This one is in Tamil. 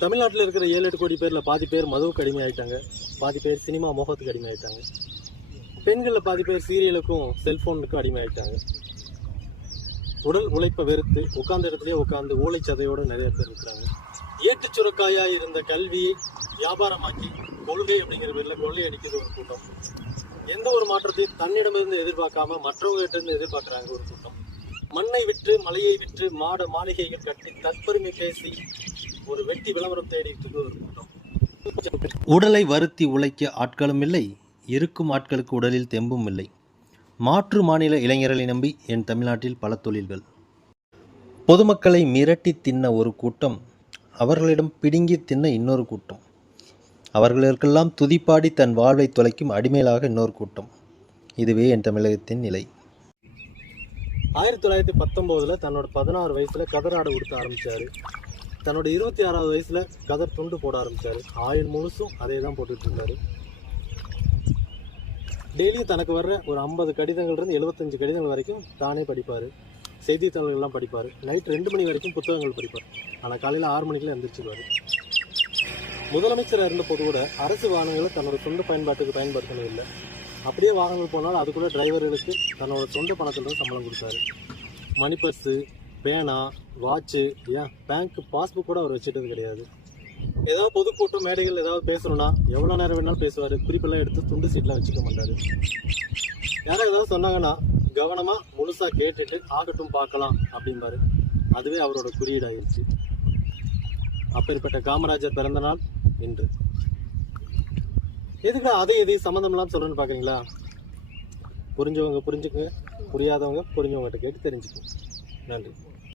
தமிழ்நாட்டில் இருக்கிற 7-8 கோடி பேரில் பாதி பேர் மதுவுக்கு அடிமையாயிட்டாங்க, பாதி பேர் சினிமா மோகத்துக்கு அடிமையாயிட்டாங்க. பெண்களில் பாதி பேர் சீரியலுக்கும் செல்ஃபோனுக்கும் அடிமையாயிட்டாங்க. உடல் உழைப்பை வெறுத்து உட்கார்ந்த இடத்துலேயே உட்காந்து ஊழைச்சதையோடு நிறைய பேர் இருக்கிறாங்க. ஏட்டு சுரக்காயாக இருந்த கல்வியை வியாபாரமாக்கி கொள்கை அப்படிங்கிற பேரில் கொள்ளை அடிக்கிறது ஒரு கூட்டம். எந்த ஒரு மாற்றத்தையும் தன்னிடமிருந்து எதிர்பார்க்காம மற்றவர்கிட்ட இருந்து எதிர்பார்க்குறாங்க ஒரு கூட்டம். மண்ணை விற்று மலையை விற்று மாளிகைகள் கட்டி தற்பெருமை பேசி ஒரு வெட்டி விளம்பரம் தேடிட்டு ஒரு கூட்டம். உடலை வருத்தி உழைக்க ஆட்களும் இல்லை, இருக்கும் ஆட்களுக்கு உடலில் தெம்பும் இல்லை. மாற்று மாநில இளைஞர்களை நம்பி என் தமிழ்நாட்டில் பல தொழில்கள். பொதுமக்களை மிரட்டி தின்ன ஒரு கூட்டம், அவர்களிடம் பிடுங்கி தின்ன இன்னொரு கூட்டம், அவர்களுக்கெல்லாம் துதிப்பாடி தன் வாழ்வை தொலைக்கும் அடிமையிலாக இன்னொரு கூட்டம். இதுவே என் தமிழகத்தின் நிலை. 1919 தன்னோட 16 வயசில் கதர் ஆடை உடுத்த ஆரம்பித்தார். தன்னோட 26வது வயசில் கதர் துண்டு போட ஆரம்பித்தார். ஆயுள் முழுசும் அதே தான் போட்டுட்டு இருந்தார். டெய்லியும் தனக்கு வர்ற ஒரு 50 கடிதங்கள்லேருந்து 75 கடிதங்கள் வரைக்கும் தானே படிப்பார். செய்தித்தாள்கள்லாம் படிப்பார். நைட் 2 மணி வரைக்கும் புத்தகங்கள் படிப்பார். ஆனால் காலையில் 6 மணிக்கெலாம் எந்திரிச்சிடுவார். முதலமைச்சராக இருந்தபோது கூட அரசு வாகனங்களை தன்னோட சொந்த பயன்பாட்டுக்கு பயன்படுத்தணும் இல்லை. அப்படியே வாகனங்கள் போனாலும் அதுக்குள்ள டிரைவர்களுக்கு தன்னோட சொந்த பணத்தில் சம்பளம் கொடுத்தாரு. மணி பர்ஸு, பேனா, வாட்சு, ஏன் பேங்க் பாஸ்புக் கூட அவர் வச்சுட்டது கிடையாது. ஏதாவது பொதுக்கூட்டம் மேடைகள் ஏதாவது பேசணும்னா எவ்வளோ நேரம் வேணாலும் பேசுவார். குறிப்பெல்லாம் எடுத்து துண்டு சீட்லாம் வச்சுக்க மாட்டார். யாராவது ஏதாவது சொன்னாங்கன்னா கவனமாக முழுசாக கேட்டுட்டு ஆகட்டும் பார்க்கலாம் அப்படிம்பாரு. அதுவே அவரோட குறியீடாகிடுச்சு. அப்பேற்பட்ட காமராஜர் பிறந்த நாள் இன்று. எதுக்கு இதையும் சம்மந்தம் இல்லாமல் சொல்கிறேன்னு பார்க்குறீங்களா? புரிஞ்சவங்க புரிஞ்சுக்குங்க, புரியாதவங்க புரிஞ்சவங்ககிட்ட கேட்டு தெரிஞ்சுக்குங்க. நன்றி.